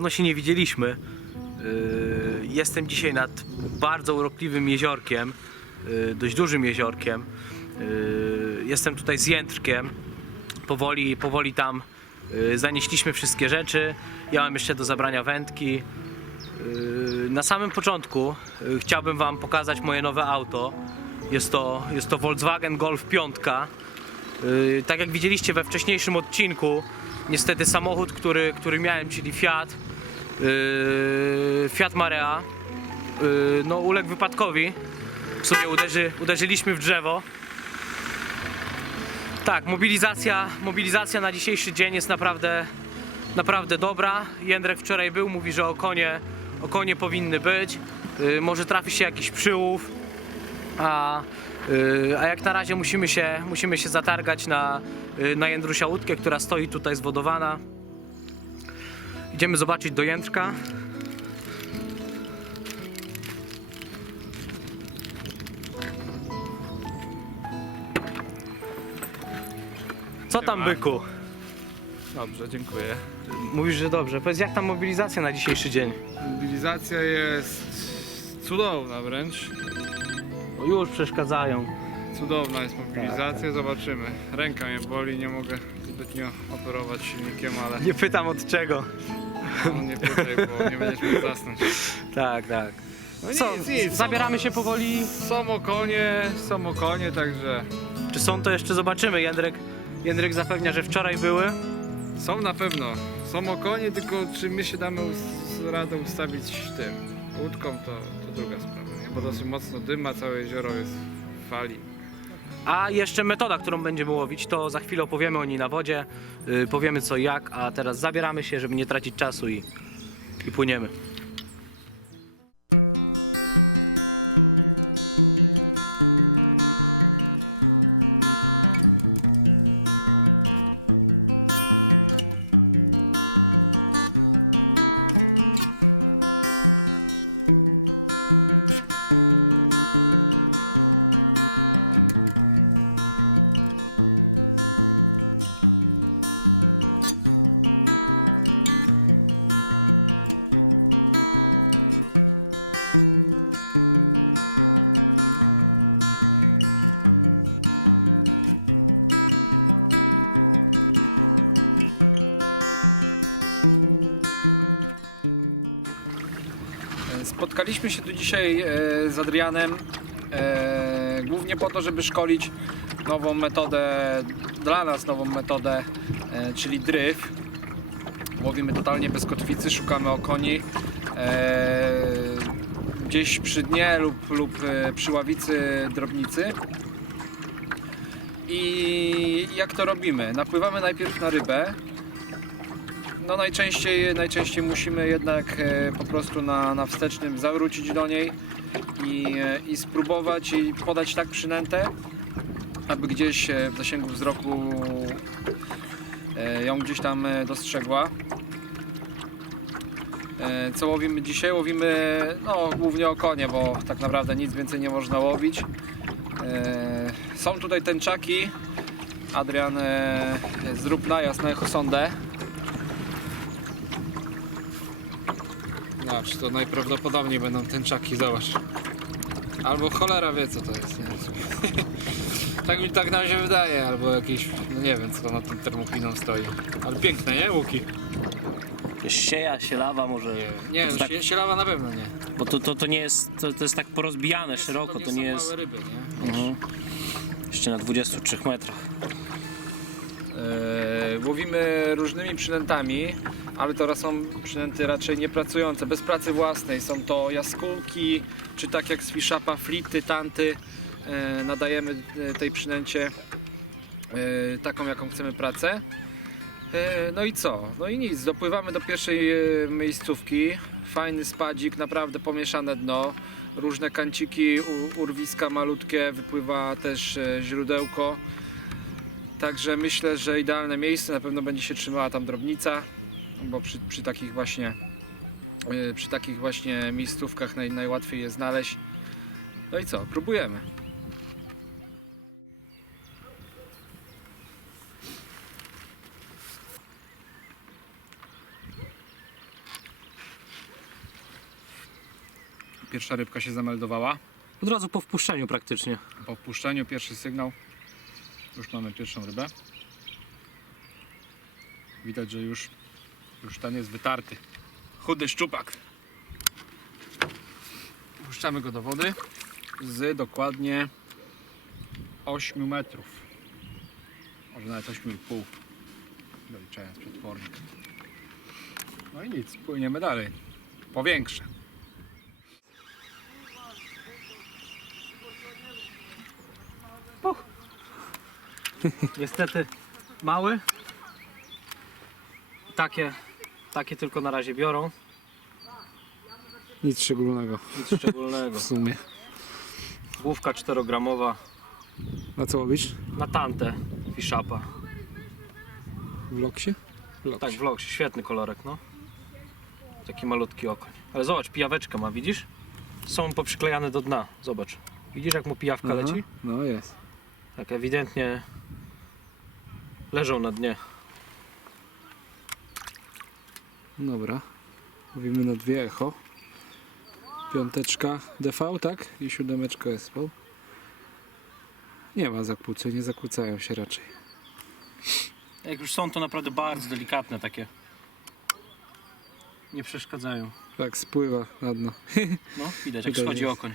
dawno się nie widzieliśmy. Yy, Jestem dzisiaj nad bardzo urokliwym jeziorkiem, yy, dość dużym jeziorkiem. Yy, Jestem tutaj z Jędrkiem. Powoli, powoli tam zanieśliśmy wszystkie rzeczy. Ja mam jeszcze do zabrania wędki. Na samym początku chciałbym Wam pokazać moje nowe auto. Jest to, jest to Volkswagen Golf 5. Yy, Tak jak widzieliście we wcześniejszym odcinku, niestety samochód, który, który miałem, czyli Fiat, Fiat Marea, yy, no uległ wypadkowi. W sumie uderzy, uderzyliśmy w drzewo. Tak, mobilizacja, mobilizacja na dzisiejszy dzień jest naprawdę, naprawdę dobra. Jędrek wczoraj był, mówi, że okonie, okonie powinny być. Yy, może trafi się jakiś przyłów. A, yy, a jak na razie musimy się, musimy się zatargać na, yy, na Jędrusia łódkę, która stoi tutaj zwodowana. Idziemy zobaczyć do Jędrka. Co tam byku? Dobrze, dziękuję. Mówisz, że dobrze. Powiedz, jak tam mobilizacja na dzisiejszy dzień? Mobilizacja jest cudowna wręcz. O, już przeszkadzają. Cudowna jest mobilizacja, zobaczymy. Ręka mnie boli, nie mogę zbytnio operować silnikiem, ale Nie pytam od czego. no nie pytaj, bo nie będziesz mógł zasnąć. Tak, tak. No Co, nic, nic. zabieramy się powoli. Są okonie, są okonie, także Czy są to jeszcze zobaczymy. Jędrek, Jędrek zapewnia, że wczoraj były. są na pewno. Są okonie, tylko czy my się damy us- radę ustawić tym łódką, to, to druga sprawa, nie? Bo dosyć mocno dyma, całe jezioro jest w fali. A jeszcze metoda, którą będziemy łowić, to za chwilę opowiemy o niej na wodzie. Yy, powiemy co i jak, a teraz zabieramy się, żeby nie tracić czasu i, i płyniemy. Spotkaliśmy się tu dzisiaj e, z Adrianem e, głównie po to, żeby szkolić nową metodę, dla nas nową metodę, e, czyli dryf. Łowimy totalnie bez kotwicy, szukamy okoni e, gdzieś przy dnie lub, lub przy ławicy drobnicy. I jak to robimy? Napływamy najpierw na rybę, no najczęściej, najczęściej musimy jednak e, po prostu na, na wstecznym zawrócić do niej i, e, i spróbować i podać tak przynętę, aby gdzieś e, w zasięgu wzroku ją gdzieś tam dostrzegła. Co łowimy dzisiaj? Łowimy no, głównie okonie, bo tak naprawdę nic więcej nie można łowić. Są tutaj tęczaki. Adrian, zrób najazd na echosondę. Zobacz, to najprawdopodobniej będą tęczaki, zobacz. Albo cholera wie co to jest, nie tak mi tak nam się wydaje, albo jakieś, no nie wiem co to na tym termopiną stoi. Ale piękne, nie? Łuki. Sieja, sielawa może. Nie, To no, tak- sie- sielawa na pewno nie. Bo to, to, to nie jest, to, to jest tak porozbijane szeroko, to nie są jest... małe ryby, nie? Mhm. Jeszcze na 23 metrach. E, łowimy różnymi przynętami, ale to są przynęty raczej niepracujące, bez pracy własnej. Są to jaskółki, czy tak jak z Fishapa, flity, tanty. E, nadajemy e, tej przynęcie e, taką, jaką chcemy pracę. E, no i co? No i nic, dopływamy do pierwszej e, miejscówki. Fajny spadzik, naprawdę pomieszane dno. Różne kanciki, urwiska malutkie, wypływa też e, źródełko. Także myślę, że idealne miejsce, na pewno będzie się trzymała tam drobnica, bo przy, przy takich właśnie y, przy takich właśnie miejscówkach naj, najłatwiej je znaleźć. No i co, próbujemy. Pierwsza rybka się zameldowała. Od razu po wpuszczeniu praktycznie. Po wpuszczeniu pierwszy sygnał. Już mamy pierwszą rybę. Widać, że już, już ten jest wytarty. Chudy szczupak. Puszczamy go do wody z dokładnie 8 metrów. Może nawet 8,5. Doliczając przetwornik. No i nic, płyniemy dalej. Powiększe. Niestety mały. Takie, takie tylko na razie biorą. Nic szczególnego Nic szczególnego. w sumie. Główka 4-gramowa Na co łowisz? na tantę Fishapa. W loksie? Tak, vlog, świetny kolorek, no. Taki malutki okoń. Ale zobacz, pijaweczkę ma, widzisz? Są poprzyklejane do dna, zobacz. Widzisz jak mu pijawka leci? No jest. Tak, ewidentnie leżą na dnie. Dobra. Mówimy na dwie echo. Piąteczka DV, tak? I siódemeczka SV. Nie ma zakłóceń, nie zakłócają się raczej. Jak już są, to naprawdę bardzo delikatne takie. Nie przeszkadzają. Tak, spływa na dno. No, widać jak Tutaj schodzi jest. okoń.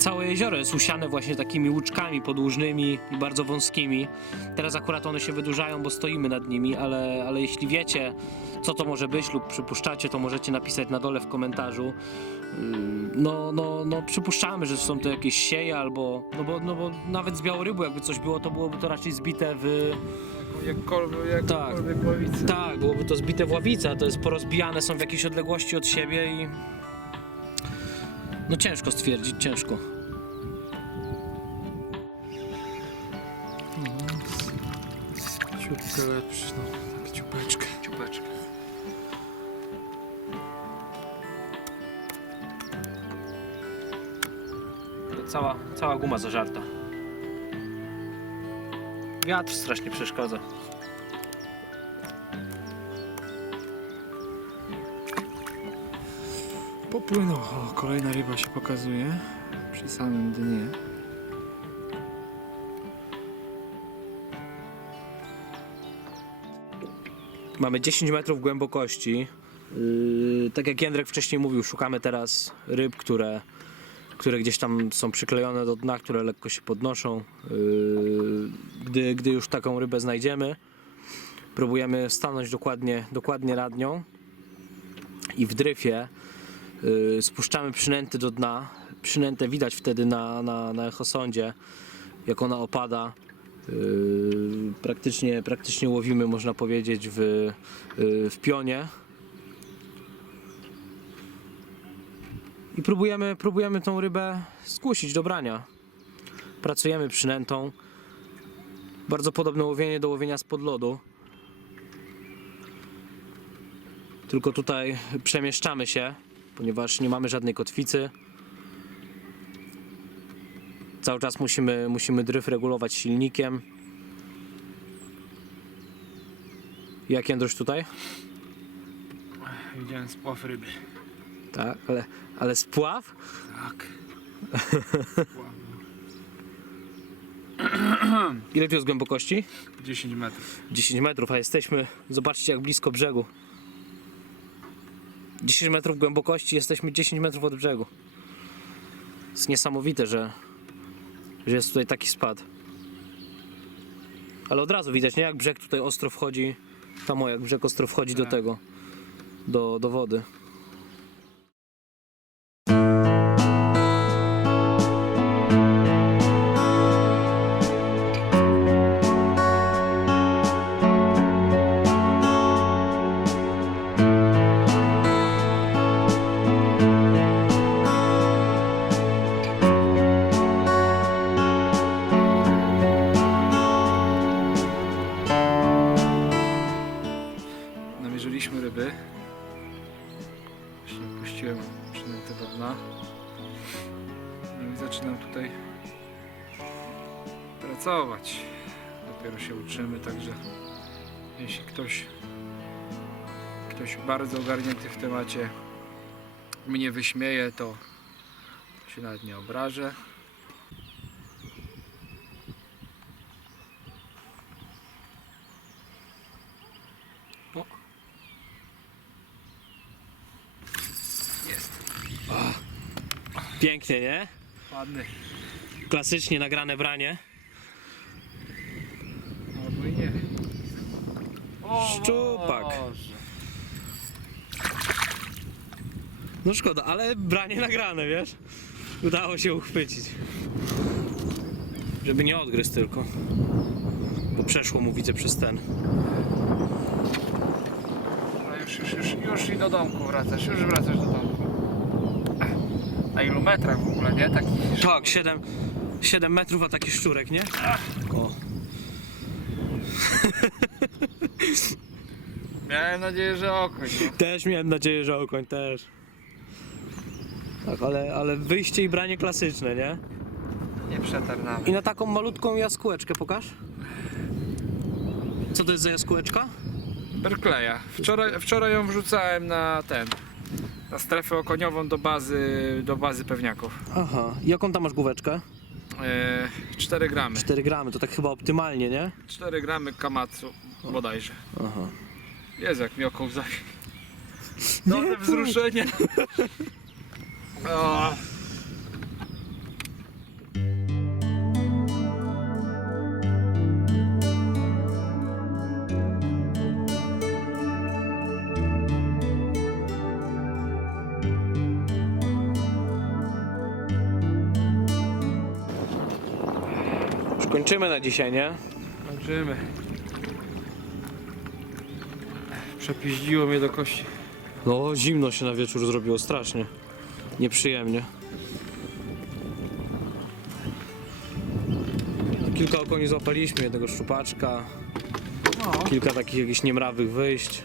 Całe jezioro jest usiane właśnie takimi łuczkami podłużnymi i bardzo wąskimi. Teraz akurat one się wydłużają, bo stoimy nad nimi, ale, ale jeśli wiecie, co to może być lub przypuszczacie, to możecie napisać na dole w komentarzu. No, no, no przypuszczamy, że są to jakieś sieje albo, no bo, no bo nawet z białorybu jakby coś było, to byłoby to raczej zbite w, Jakkolwiek, Tak. ławicy. tak, byłoby to zbite w ławicę, a to jest porozbijane, są w jakiejś odległości od siebie i... No ciężko stwierdzić, ciężko. Ciutkę lepszy, no. Tak ciupeczkę. Ciupeczkę. Cała, cała guma zażarta. Wiatr strasznie przeszkadza. Popłynął. O, kolejna ryba się pokazuje przy samym dnie. Mamy 10 metrów głębokości. Yy, tak jak Jędrek wcześniej mówił, szukamy teraz ryb, które, które gdzieś tam są przyklejone do dna, które lekko się podnoszą. Yy, gdy, gdy już taką rybę znajdziemy, próbujemy stanąć dokładnie, dokładnie nad nią i w dryfie spuszczamy przynęty do dna. Przynętę widać wtedy na, na, na echosondzie, jak ona opada. Yy, praktycznie, praktycznie łowimy, można powiedzieć, w, yy, w pionie. I próbujemy, próbujemy tą rybę skusić do brania. Pracujemy przynętą. Bardzo podobne łowienie do łowienia spod lodu. Tylko tutaj przemieszczamy się, ponieważ nie mamy żadnej kotwicy. Cały czas musimy, musimy dryf regulować silnikiem. Jak Jędruś tutaj? Widziałem spław ryby. Tak, ale, ale spław? Tak. Ile tu jest głębokości? 10 metrów. 10 metrów, a jesteśmy, zobaczcie jak blisko brzegu. 10 metrów głębokości, jesteśmy 10 metrów od brzegu. Jest niesamowite, że, że jest tutaj taki spad. Ale od razu widać, nie? Jak brzeg tutaj ostro wchodzi, tam o, jak brzeg ostro wchodzi do Tak. tego, do, do wody. Ktoś bardzo ogarnięty w temacie mnie wyśmieje, to się nawet nie obrażę. O. Jest. Pięknie, nie? Ładny. Klasycznie nagrane branie. Albo i nie. O, Szczupak. Boże. No szkoda, ale branie nagrane, wiesz? Udało się uchwycić. Żeby nie odgryzł tylko. Bo przeszło mu widzę przez ten. No już, już, już, już i do domku wracasz, już wracasz do domku. Na ilu metrach w ogóle, nie? Taki Tak, 7, 7 metrów, a taki szczurek, nie? O. Miałem nadzieję, że okoń. No. Też miałem nadzieję, że okoń też. Tak, ale, ale wyjście i branie klasyczne, nie? Nie przetarł I na taką malutką jaskółeczkę pokaż. Co to jest za jaskółeczka? Berkleya. Wczoraj, wczoraj ją wrzucałem na ten. Na strefę okoniową do bazy, do bazy pewniaków. Aha, jaką tam masz główeczkę? E, 4 gramy. 4 gramy, to tak chyba optymalnie, nie? 4 gramy kamatsu bodajże. Aha. Jezu, jak mi oko łza. Nowe wzruszenie. Już kończymy na dzisiaj, nie? Kończymy. Przepiździło mnie do kości. No, zimno się na wieczór zrobiło strasznie. Nieprzyjemnie. Kilka okoni złapaliśmy, jednego szczupaczka, kilka takich jakichś niemrawych wyjść.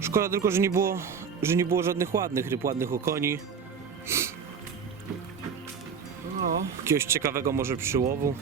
Szkoda tylko, że nie było, że nie było żadnych ładnych ryb, ładnych okoni. No. Jakiegoś ciekawego może przyłowu.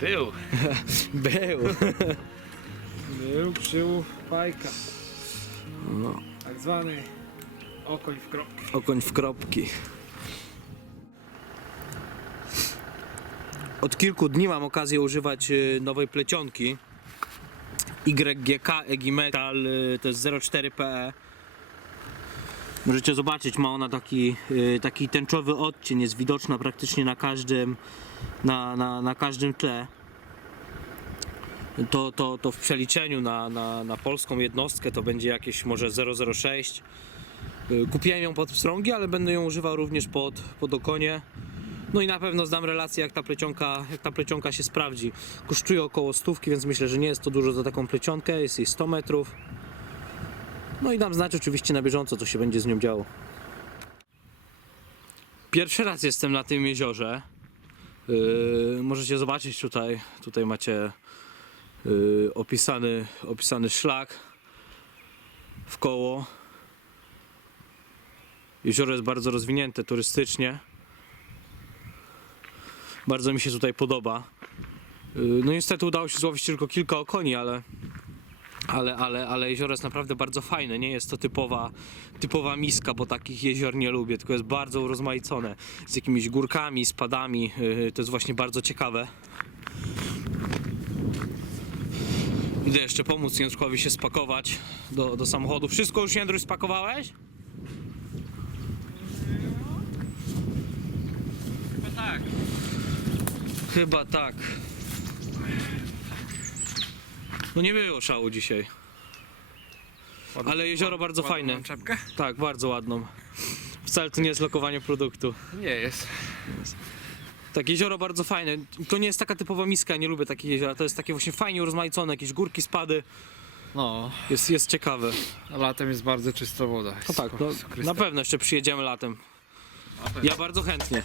Był. Był. Był przyłów pajka. No, Tak zwany okoń w kropkę. okoń w kropki. Od kilku dni mam okazję używać y, nowej plecionki YGK Egimetal, y, to jest 04 PE. Możecie zobaczyć, ma ona taki, y, taki tęczowy odcień, jest widoczna praktycznie na każdym, na, na, na każdym tle. To, to, to w przeliczeniu na, na, na polską jednostkę to będzie jakieś może 006. Y, Kupiłem ją pod pstrągi, ale będę ją używał również pod, pod okonie. No i na pewno zdam relację, jak ta plecionka, jak ta plecionka się sprawdzi. Kosztuje około stówki, więc myślę, że nie jest to dużo za taką plecionkę. Jest jej 100 metrów. No i dam znać oczywiście na bieżąco, co się będzie z nią działo. Pierwszy raz jestem na tym jeziorze. Yy, możecie zobaczyć tutaj, tutaj macie opisany, opisany szlak w koło. Jezioro jest bardzo rozwinięte turystycznie. Bardzo mi się tutaj podoba. Yy, No niestety udało się złowić tylko kilka okoni, ale, ale, ale, ale jezioro jest naprawdę bardzo fajne. Nie jest to typowa, typowa miska, bo takich jezior nie lubię, tylko jest bardzo urozmaicone. Z jakimiś górkami, spadami. Yy, To jest właśnie bardzo ciekawe. Idę jeszcze pomóc Jędrkowi się spakować do, do samochodu. Wszystko już Jędruś spakowałeś? Chyba tak. Chyba tak. No nie było szału dzisiaj. Ale jezioro bardzo Ładną fajne. mam czapkę? Tak, bardzo ładną. Wcale to nie jest lokowanie produktu. Nie jest. Tak, jezioro bardzo fajne. To nie jest taka typowa miska, ja nie lubię takich jeziora. To jest takie właśnie fajnie urozmaicone, jakieś górki, spady. No, Jest, jest ciekawe. a latem jest bardzo czysta woda. No tak, no, na pewno jeszcze przyjedziemy latem. Ja bardzo chętnie.